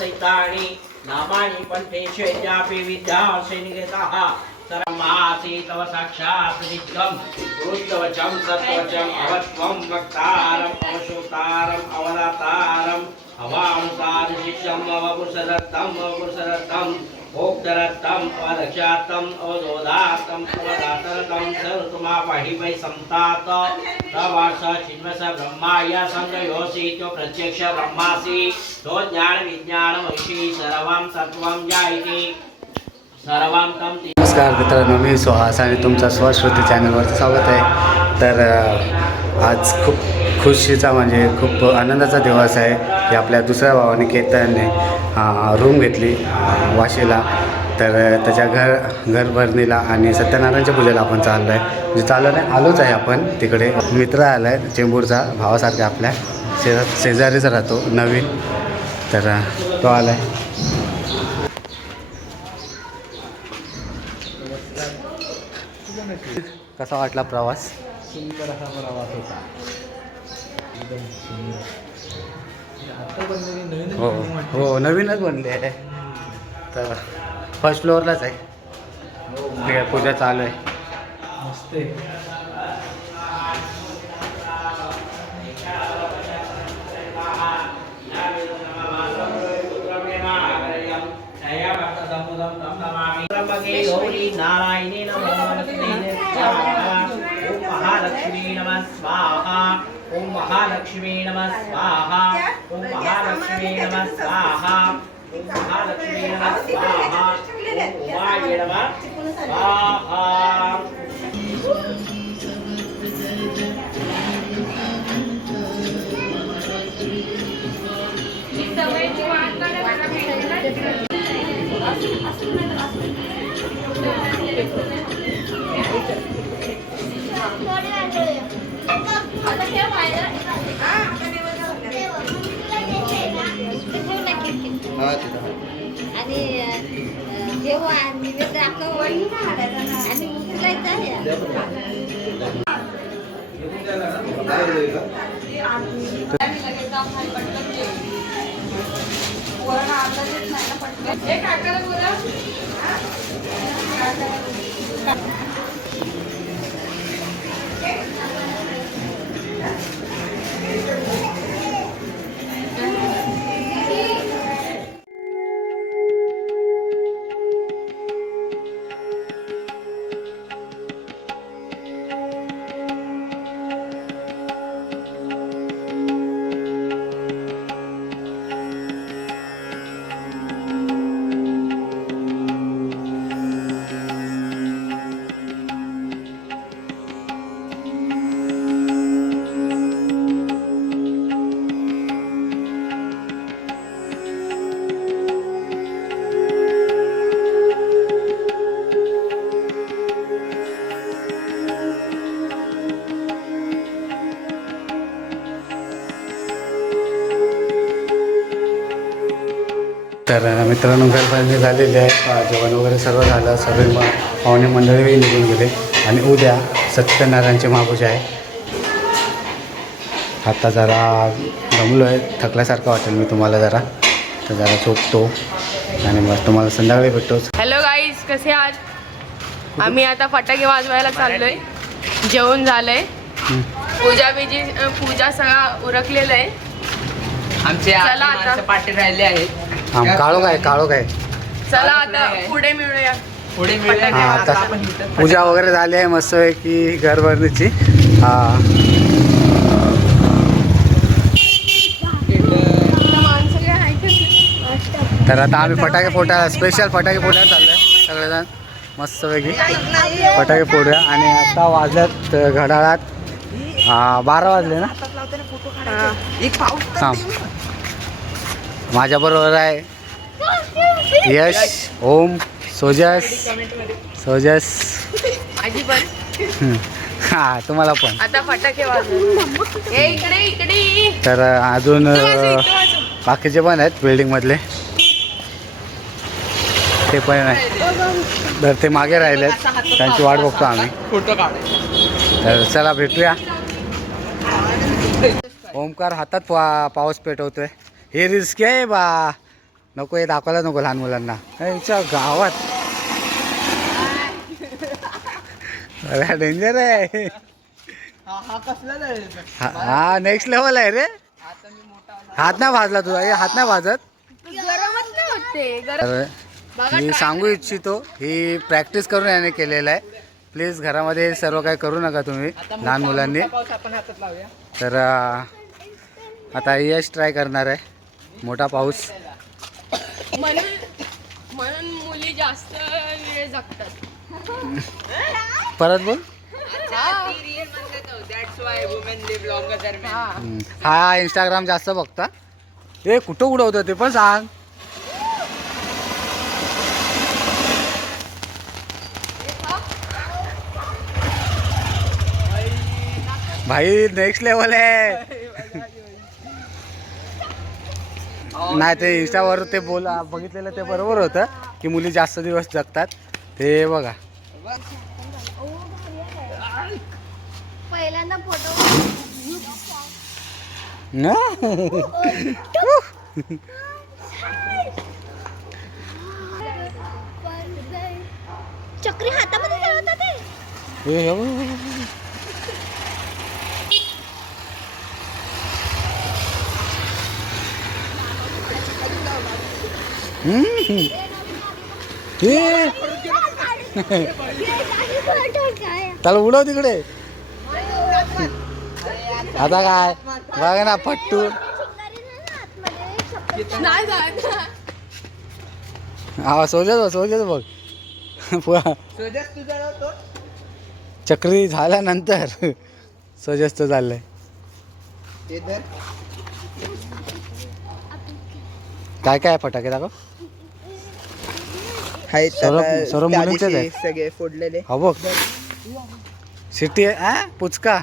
द्वादशैतानि नामानि पण्ठेष्वेत्यापि विद्याशेनिकेतः सर्वमासि तव साक्षात् नित्यं रुद्रवचं सत्वचम् अवत्वं वक्तारम् अवशोतारम् अवदातारम् शिष्यम् अवपुरुषदत्तम् अवपुरुषदत्तम् भोक्तरत्तम् अवदक्षात्तम् अवदोदात्तम् अवदातरतम् सर्वतुमापहि वै संतात। प्रवास चिन्वस ब्रह्माय संगयोसीत्यो प्रत्यक्ष ब्रह्मासि। तो ज्ञान विज्ञान सर्वं तत्त्वं जायते सर्वं तं नमस्कार मित्रांनो मी सुहास आणि तुमचा स्वश्रुती चॅनलवर स्वागत आहे. तर आज खूप खुशीचा म्हणजे खूप आनंदाचा दिवस आहे. की आपल्या दुसऱ्या भावाने केतनने रूम घेतली वाशीला. तर त्याच्या घर घरभरणीला आणि सत्यनारायणच्या पूजेला आपण चाललो आहे म्हणजे चाललो नाही आलोच आहे आपण तिकडे. मित्र आला आहे चेंबूरचा भावासारखा आपल्या. शेजा शेजारीच राहतो नवीन. तर तो आला आहे कसा वाटला प्रवास? सुंदर असा प्रवास होता. एकदम सुंदर. हो हो नवीनच बनले आहे. तर फर्स्ट फ्लोअरलाच आहे. ठीक आहे पूजा चालू आहे. नारायणी ॐ महालक्ष्मी नमः। स्वाहा। ॐ महालक्ष्मी नमः स्वाहा ॐ महालक्ष्मी नमः स्वाहा ॐ महालक्ष्मी नमः स्वाहा ॐ उमाय नमः स्वाहा आणि जेव्हा निवेद दाखव आणि उचलायचं आहे. तर मित्रांनो घरबांधणी झालेली आहे. जेवण वगैरे सर्व झालं. सर्व म पाहुणे मंडळीही निघून गेले. आणि उद्या सत्यनारायणची महापूजा आहे. आता जरा दमलो आहे. थकल्यासारखं वाटेल मी तुम्हाला जरा. तर जरा झोपतो. आणि मग तुम्हाला संध्याकाळी भेटतोच हॅलो गाईज कसे आहात? आम्ही आता फटाके वाजवायला चाललोय. जेवण झालंय. पूजा बिजी पूजा सगळा उरकलेलं आहे. आमचे आजी पाठी राहिले आहेत. हां काळो काय काळो काय चला आता पुढे मिळूया. पुढे मिळूया. हां तेव्हा आता आपण इथं पूजा वगैरे झाली आहे मस्त आहे की घरभरणीची. हां. तर आता आम्ही फटाके फोटा स्पेशल फटाके फोडायला चाललो आहे सगळेजण मस्तपैकी फटाके फोडूया. आणि आता वाजल्यात घड्याळात. बारा वाजले ना? हां. माझ्याबरोबर आहे. यश ओम सोजस सोजस. हां तुम्हाला पण. आता फटाके वाजव ए इकडे इकडे. ये. तर अजून. बाकीचे पण आहेत बिल्डिंगमधले ते पण आहे. तर ते मागे राहिलेत. त्यांची वाट बघतो आम्ही. तर चला भेटूया. ओमकार हातात पा पाऊस पेटवतोय. हे रिस्क आहे बा. नको हे दाखवायला नको लहान मुलांना. याच्या गावात. अरे डेंजर आहे. हा हा हा- हा नेक्स्ट लेवल आहे रे. आता मी मोठा हात नाही भाजला तुझा. हे हात नाही भाजत? मी सांगू इच्छितो ही प्रॅक्टिस करून याने केलेलं आहे. प्लीज घरामध्ये सर्व काही करू नका तुम्ही लहान मुलांनी. तर आता यश ट्राय करणार आहे. मोठा पाऊस. म्हणून म्हणून मुली जास्त वेळ जगतात. परत बोल. हा. इंस्टाग्राम जास्त बघता. ए कुठं उडवतं ते पण सांग. भाई नेक्स्ट लेवल आहे. नाही ते इंस्टावर ते बोल बघितलेलं ते बरोबर होतं की मुली जास्त दिवस जगतात. ते बघा. पहिल्यांदा फोटो चक्री हातामध्ये ठेवतात ते हे हे बघ, बघ, बघ. हम्म. हे त्याला उडव तिकडे. आता काय? बघा ना जात. हा सोजत सोजत बघ. चक्री झाल्यानंतर सजस्त चाललंय. धर काय काय फटाके दाखव. आहेत सर्व- आता सर्व त्या मुलींचेच दिवशी आहेत. सगळे फोडलेले. हा बघ. सिटी आहे आ? पुचका.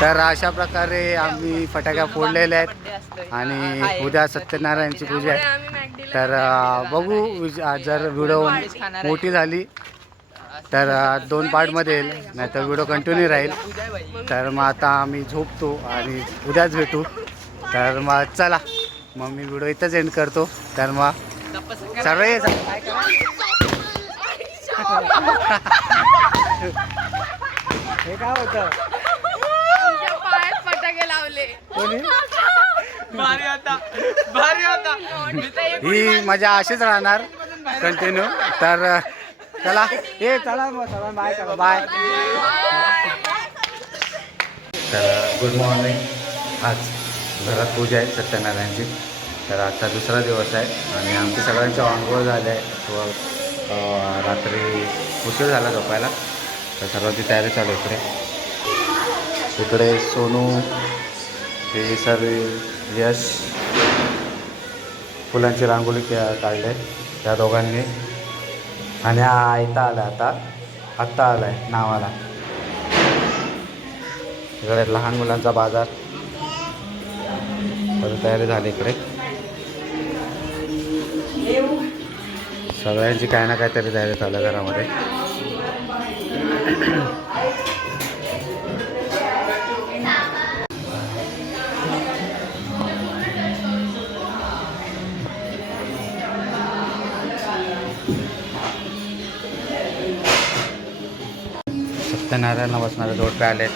तर अशा प्रकारे आम्ही फटाक्या फोडलेल्या आहेत आणि उद्या सत्यनारायणची पूजा आहे. तर बघू विज- आज जर व्हिडिओ मोठी झाली तर दोन पार्टमध्ये येईल नाही तर व्हिडिओ कंटिन्यू राहील. तर मग आता आम्ही झोपतो आणि उद्याच भेटू. तर मग चला मग मी व्हिडिओ इथंच एंड करतो. तर मग सर्व हे काय होतं आमच्या पायात फटाके लावले कोणी? भारी होता. भारी होता. ही मजा अशीच राहणार. कंटिन्यू तर चला. ए चला मग चला बाय चला बाय. तर गुड मॉर्निंग आज घरात पूजा आहे सत्यनारायणची. तर आजचा दुसरा दिवस आहे आणि आमची सगळ्यांची आंघोळ झाले आहे व रात्री उशीर झाला झोपायला. तर सर्वांची तयारी चालू आहे इकडे. इकडे सोनू हे सर्व यश फुलांची रांगोळी काढले त्या दोघांनी. आणि हा आयता आला आता. आत्ता आला आहे नावाला. इकडे लहान मुलांचा बाजार. तर तयारी झाली इकडे. सगळ्यांची काही ना काहीतरी तयारी झालं घरामध्ये. घरामध्ये सत्यनारायणला बसणारे जोडपे आले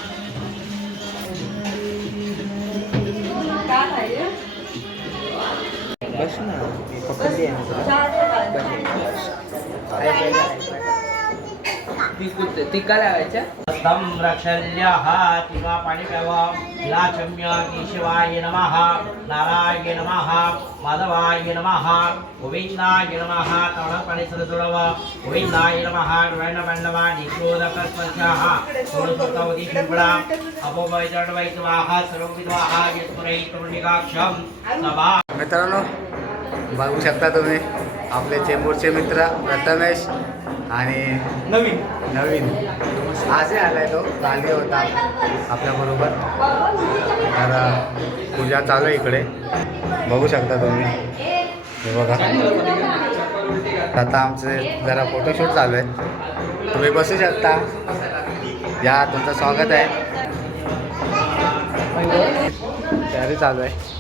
बस ना ना. ती कुठे टिका लावायच्या स्तम रक्षल्यः किंवा पाणी प्यावं लाचम्य केशवाय नमः नारायण नमः माधवाय नमः गोविंदाय नमः तवणपणे सरसुरव गोविंदाय नमः वर्णवर्णवा निशोदकस्पर्शः षोडशोत्तवती शिवडा अपोवैतरणवैतवाः सर्वविद्वाः यत्पुरैतरुणिकाक्षं सभा मित्रांनो बघू शकता तुम्ही आपले चेंबूरचे मित्र प्रथमेश आणि नवीन. नवीन. आजही आलाय तो. गांधी होता आपल्याबरोबर. तर पूजा चालू आहे इकडे. बघू शकता तुम्ही. हे बघा. आता आमचे जरा फोटोशूट चालू आहे तुम्ही बसू शकता. या तुमचं स्वागत आहे. तयारी चालू आहे.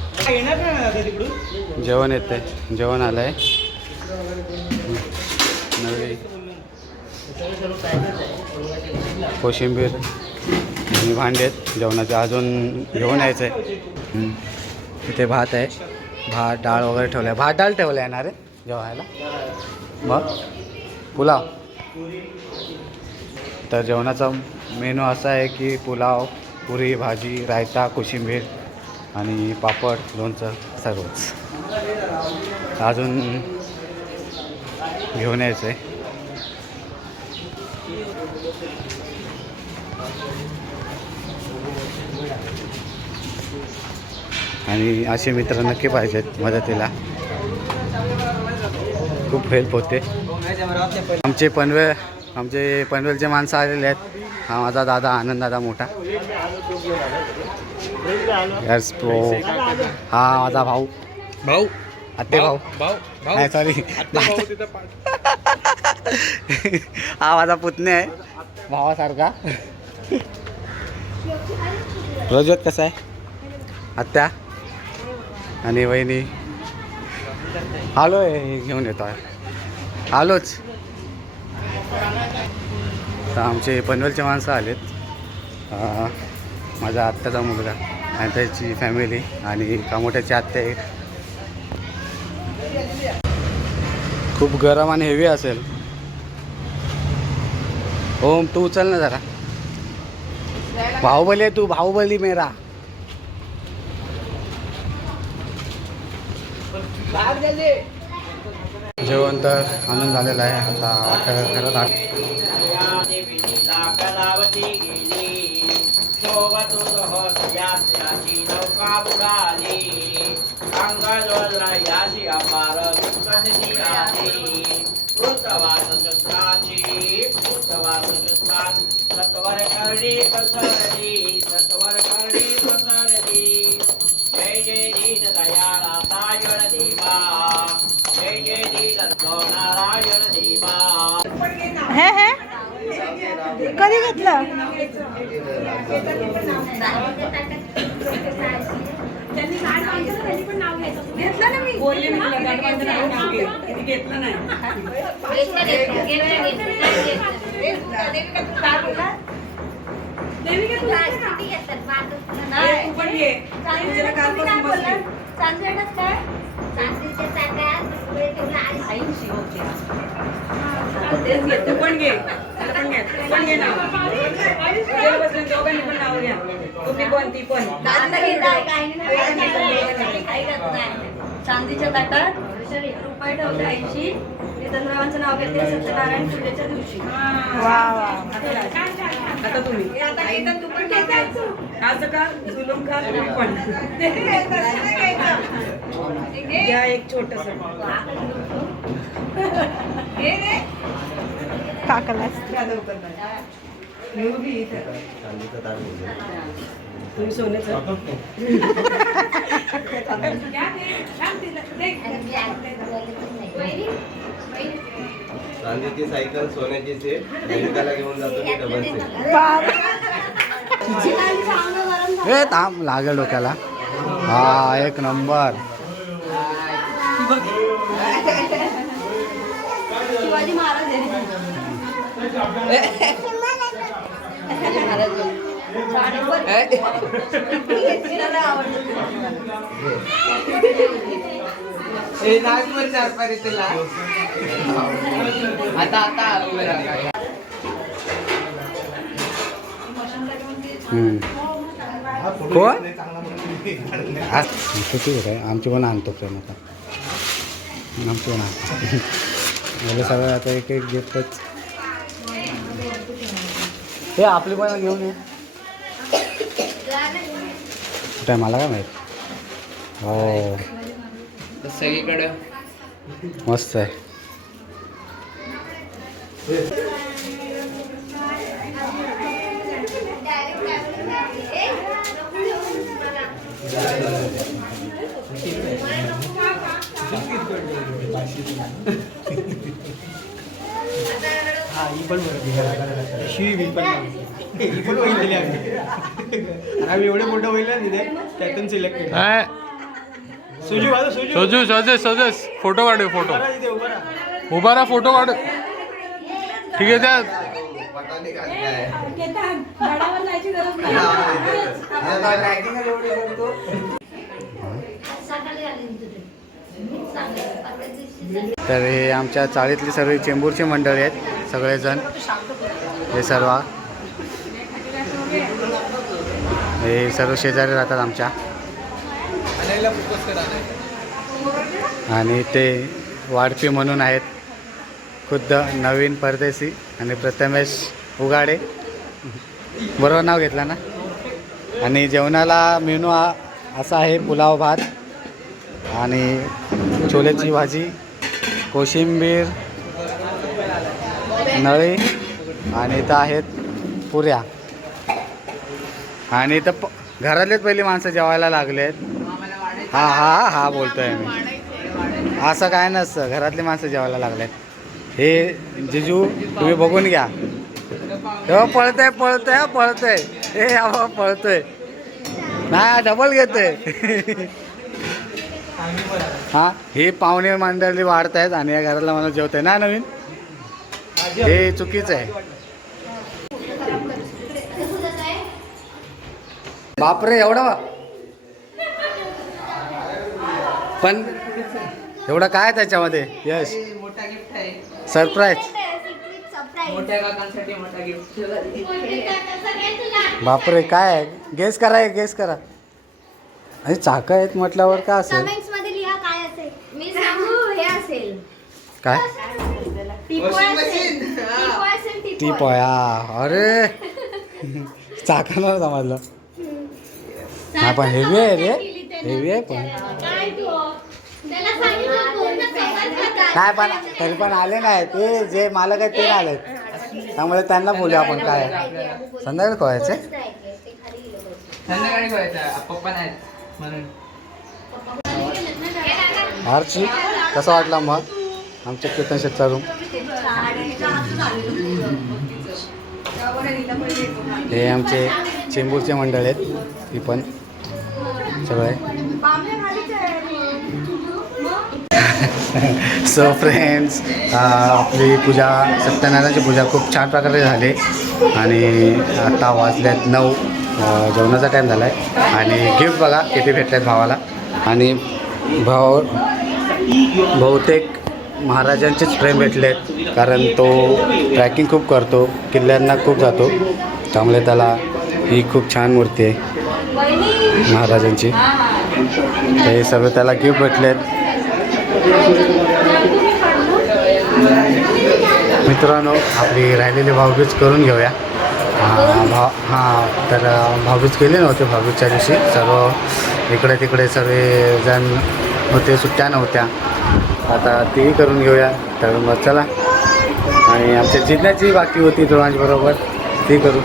जेवण येते जेवण आलं आहे नवी कोशिंबीर आणि भांडेत जेवणाचे अजून घेऊन यायचं आहे तिथे इथे भात आहे. भात डाळ वगैरे ठेवलं आहे भात डाळ ठेवलं आहे ना रे जेवायला. मग? पुलाव. तर जेवणाचा मेनू असा आहे की पुलाव पुरी भाजी रायता कोशिंबीर आणि पापड लोणचं सर्वच. अजून घेऊन यायचं आहे आणि असे मित्र नक्की पाहिजेत मदतीला. खूप हेल्प होते. आमचे पनवेल आमचे पनवेलचे माणसं आलेले आहेत. हा माझा दादा आनंद दादा मोठा. यस प्रो हा माझा भाऊ. भाऊ? आत्ते भाऊ. भाऊ? नाही सॉरी हा माझा पुतणे आहे. भावासारखा. रोजत कसा आहे? आत्या? आणि वहिनी. आलो आहे घेऊन येतो. आहे आलोच. तर आमचे पनवेलचे माणसं आलेत. माझा आत्ताचा मुलगा आणि त्याची फॅमिली आणि कामोट्याची आत्या एक. खूप गरम आणि हेवी असेल. ओम तू उचल ना जरा. बाहुबली आहे तू बाहुबली मेरा. जेवण तर आणून झालेलं आहे. आता वाटतं घरात आठ या देवी कलावती हे हे. कधी घेतलं? घेतलं ना मी. बोलले घेतलं नाही. तू? तू घे. तेच तू पण घे. त्याला पण घे तू पण घे नाव. दोघांनी पण नाव घ्या. तुम्ही पण ती पण. चांदीच्या ताटात रुपये ठेवले ऐंशी. नितनरावांचं नाव घेतले सत्यनारायण पूजेच्या दिवशी. आता तुम्ही. असं का जुलूम का तुम्ही पण. घ्या एक छोटस. काकाला तुम्ही सोन्याचं? चांदीची सायकल सोन्याची सेट बँकाला घेऊन जातो मी डबल सेट ए थांब लागेल डोक्याला. हा एक नंबर. शिवाजी महाराज हे नागपूर चार पारी तुला आता आता. उभे कोण? किती आहे आमची पण आणतो प्रेम आता. आमची पण आणतो. मला सगळं आता एक एक गिफ्टच हे आपली पण घेऊन ये. कुठे मला काय माहीत? हो. सगळीकडे. मस्त आहे. हा ही पण शिवी ही आम्ही आम्ही एवढे मोठं होईल तिथे? त्यातून सिलेक्ट केलं. सुजू सजेस सजेस. फोटो काढू फोटो. उभा राहा फोटो काढ. ठीक आहे त्या तर हे आमच्या चाळीतली सगळी चेंबूरची मंडळी आहेत सगळेजण. हे सर्व. हे सर्व शेजारी राहतात आमच्या. फोकस आणि ते वाढपी म्हणून आहेत. खुद्द नवीन परदेशी आणि प्रथमेश उगाडे. बरोबर नाव घेतलं ना? आणि जेवणाला मेनू हा असा आहे पुलाव भात आणि छोल्याची भाजी कोशिंबीर नळी आणि इथं आहेत पुऱ्या. आणि इथं प घरातलेच पहिली माणसं जेवायला लागले आहेत हा हा हा बोलतोय मी. असं काय नसतं. घरातली माणसं जेवायला लागलेत. हे जिजू तुम्ही बघून घ्या. तेव्हा पळतंय पळतंय पळतंय. हे अहो पळतोय. नाही डबल घेतोय. हा हे पाहुणे मंडळी वाढत आहेत आणि या घराला मला जेवत आहे ना नवीन? हे चुकीचं आहे. बापरे एवढा पण एवढं काय आहे त्याच्यामध्ये? यश. मोठा गिफ्ट आहे सरप्राईज मोठ्या काकांसाठी मोठा गिफ्ट बापरे काय? आहे गेस करा गेस करा. अरे चाकं आहेत म्हटल्यावर काय असेल? कमेंट्समध्ये लिहा काय असेल. मी सांगू हे असेल. काय? टिपोय असेल टिपोय असेल ती टिपोय पोया अरे. चाकांवर समजलं हा पण हेवी आहे रे. हेवी आहे पण. तू काय पण तरी पण आले नाही. ते जे मालक आहेत ते नाही आलेत त्यामुळे त्यांना बोलू आपण काय. संध्याकाळी कळायचे संध्याकाळी पप्पा नाहीत म्हणून. आरची कसा वाटला मग? आमच्या कीर्तन शेतचा रूम हे आमचे चेंबूरचे मंडळ आहेत. ही पण सगळे. सो फ्रेंड्स uh, आपली पूजा सत्यनारायणाची पूजा खूप छान प्रकारे झाली. आणि आता वाजल्यात नऊ. जेवणाचा टाईम झाला आहे आणि गिफ्ट बघा किती भेटले आहेत भावाला. आणि भाव बहुतेक महाराजांचेच प्रेम भेटले आहेत कारण तो ट्रॅकिंग खूप करतो. किल्ल्यांना खूप जातो. त्यामुळे त्याला ही खूप छान मूर्ती आहे महाराजांची. हे सर्व त्याला गिफ्ट भेटले आहेत मित्रांनो आपली राहिलेली भावबीज करून घेऊया. भाव हां तर भावबीज भाऊबीज केली नव्हती भावबीजच्या दिवशी. सर्व इकडे तिकडे सर्वजण होते सुट्ट्या नव्हत्या. आता तीही करून घेऊया. तर मग चला. आणि आमच्या जिल्ह्याची बाकी होती बरोबर ती करू.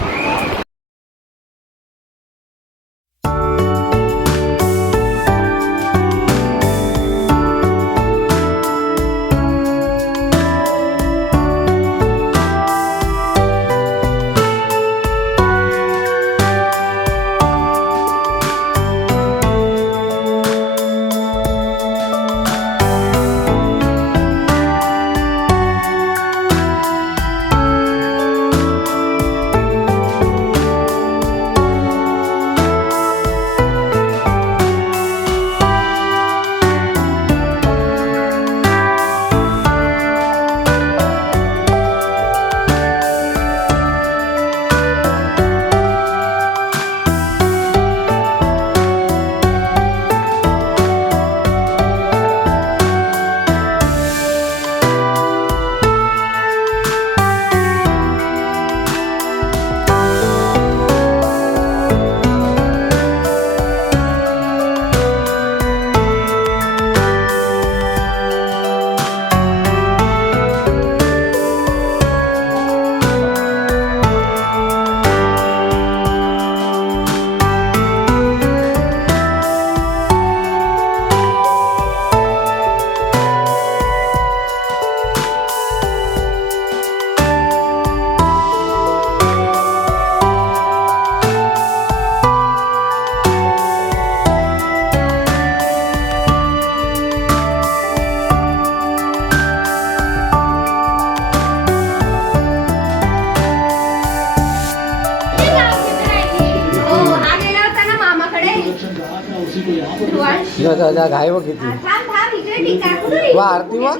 तुला.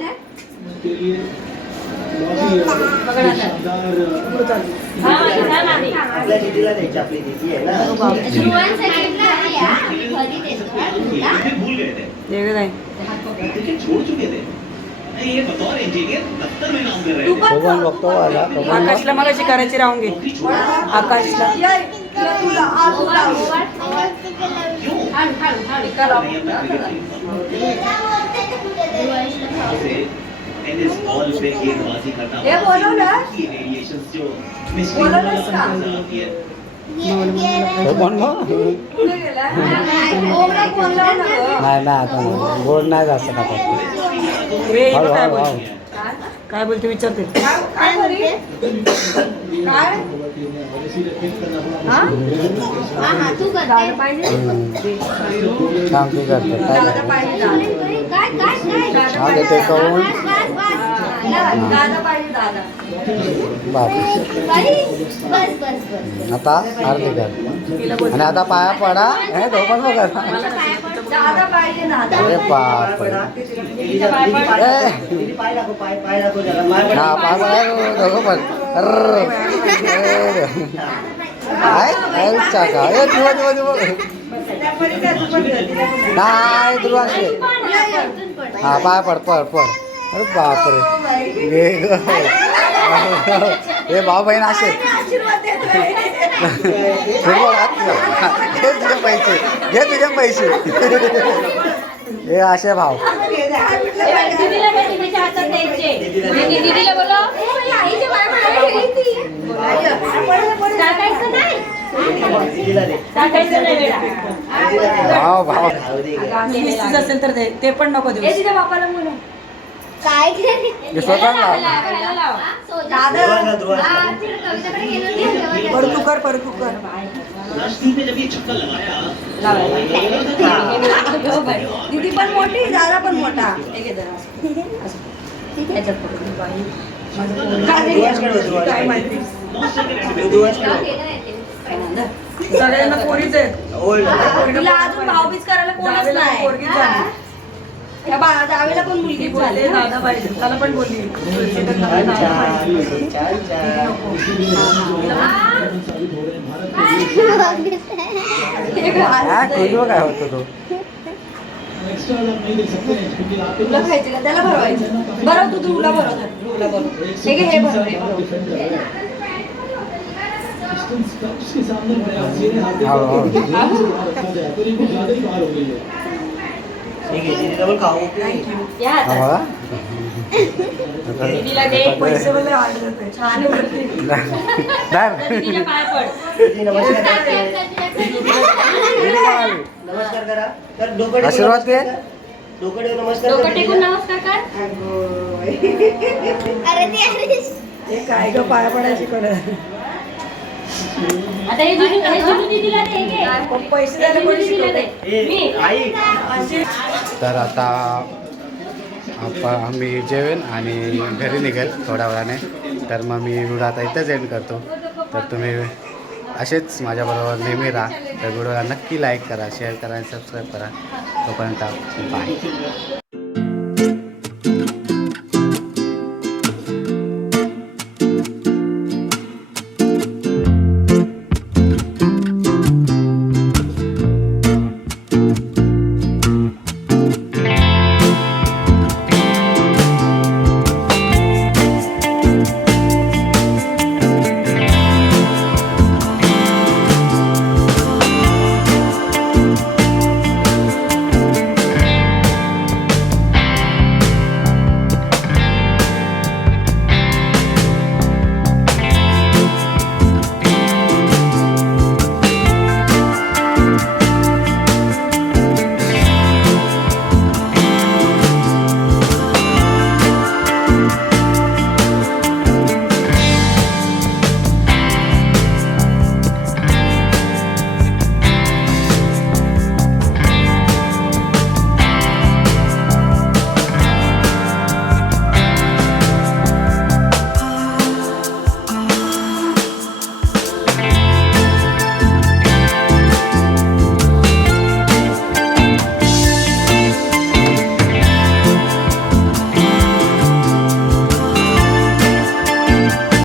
हे काय तू पण तो पण बघतो आला तो पण आकाशला मग अशी करायची राहून घे. आकाशला. ये, ये तुला आ तुला ओवाळ, ओवाळ. हळू, हळू, हळू. टिका लाव. हे बोलवलं बोलवलंस का तो पण मग कुठे गेला ओमला फोन लाव ना गं. नाही नाही आता नाही. गोड नाही जास्त खातात वे हळू काय हळू बोलते हळू काय बोलते विचारते काय काय बरी काय? हा? हा, हा, तू. दादा पाहिजे? काम तू करतो काय काय काय काय आता आरती कर आणि आता पाया पडा. हे तो पण बघा. दादा पाहिजे दादा अरे पडा. हा पाय पडा दोघं पण. काय का ए दिवा दिवा दिवा. नाही दुर्वांशे. हा पाय पड पड पड. अरे बापरे ये ग. हे भाऊ बहीण असे हे घे. तुझे पैसे घे तुझे पैसे हे असे बेटा. भाव भाव असेल तर ते ते पण नको देऊ बापाला. काय केली? हे स्वतः लाव. ह्याला लाव. हा, सोजा. दादा. ध्रुवांना, ध्रुवांना. हा, तिकडे कविताकडे गेलो होती, तेव्हा पर तू कर पर तू कर दीदी पण मोठी दादा पण मोठा. हे हा, आहे. सगळ्यांना पोरीच आहेत. ओल्ड तिला अजून भाऊबीज करायला कोणच नाही. त्या बा- जावेला पण मुलगीच झाली दादा पाहिजे त्याला पण बोलली. काय होतो तो तुला खायचं का? त्याला भरवायचं. बरं तू तुला भरव. तुला भरव. हे घे हे भरव हे भरव हळू हळू ठीक आहे दीदीला पण खाऊ या आता. बघा. दीदीला दे. पैसे ऑर्डर होते छान. दीदीच्या पाया पड. नमस्कार करते. नमस्कार करा तर डोकं टेकून आशीर्वाद दे. डोकं टेकून नमस्कार डोकं कर टेकून दीदीला. नमस्कार कर अगं. अरे ते अरे हे काय ग पाया पडायची कडे आता हे जुनू हे जुनू दीदीला दे हे घे. पैसे हे द्यायला जुनू कोणी दीदीला दे. ए, मी. आई तर आता आपण आम्ही जेवेन आणि घरी निघेल थोड्या वेळाने. तर मग मी व्हिडिओ आता इथंच एंड करतो. तर तुम्ही असेच माझ्याबरोबर नेहमी राहा. तर व्हिडिओला नक्की लाईक करा शेअर करा आणि सबस्क्राईब करा. तोपर्यंत बाय